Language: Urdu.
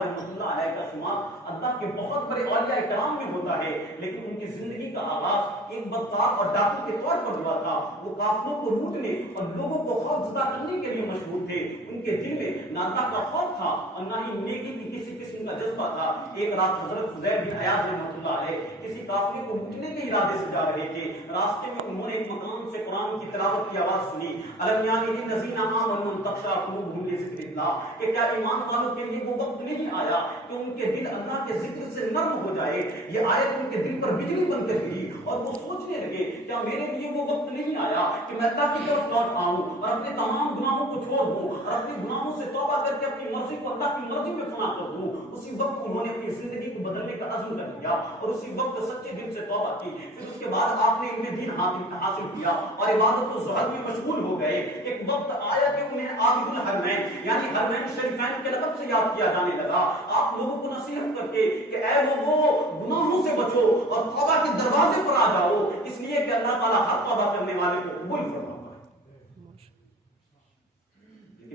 رحمۃ اللہ علیہ کا شمار اللہ کے بہت بڑے اولیاء کرام میں ہوتا ہے، لیکن ان کی زندگی کا آغاز ایک بدکار اور ڈاکو کے طور پر ہوا تھا۔ وہ قافلوں کو لوٹنے اور لوگوں کو خوف زدہ کرنے کے لیے مشہور تھے۔ ان کے دل میں نہ اللہ کا خوف تھا اور نہ ہی نیکی کی کسی قسم کا جذبہ تھا۔ ایک رات حضرت فضیل بن عیاض رحمۃ اللہ علیہ کسی قافلے کو لوٹنے کے ارادے سے جا رہے تھے۔ راستے میں انہوں نے ایک مقام سے قرآن کی تلاوت کی آواز سنی، الم یان للذین آمنوا ان تخشع قلوبهم لذکر اللہ، کہ کیا ایمان والوں کے لیے وہ وقت نہیں آیا کہ ان کے دل اللہ کے ذکر سے نرم ہو جائے۔ یہ آیت ان کے دل پر بجلی بن کر گری اور وہ سوچنے لگے کیا میرے لیے وہ وقت نہیں آیا کہ میں اللہ کی طرف لوٹ آؤں اور اپنے تمام گناہوں کو چھوڑ دوں اور اپنے گناہوں سے توبہ کر کے اپنی مرضی کو اللہ کی مرضی میں فنا کر دوں۔ اسی وقت انہوں نے اپنی زندگی کو بدلنے کا عزم کر لیا اور اسی وقت سچے دل سے توبہ کی۔ پھر اس کے بعد آپ نے ان میں دین حاصل کیا اور عبادت و زہد میں مشغول ہو گئے۔ ایک وقت آیا کہ انہیں عابد الحرمین یعنی حرمین شریفین کے لقب سے یاد کیا جانے لگا۔ آپ لوگوں کو نصیحت کر کے کہ اے لوگوں گناہوں سے بچو اور توبہ کے دروازے پر آ جاؤ، اس لیے کہ اللہ تعالیٰ ہر توبہ کرنے والے کو قبول فرمائے۔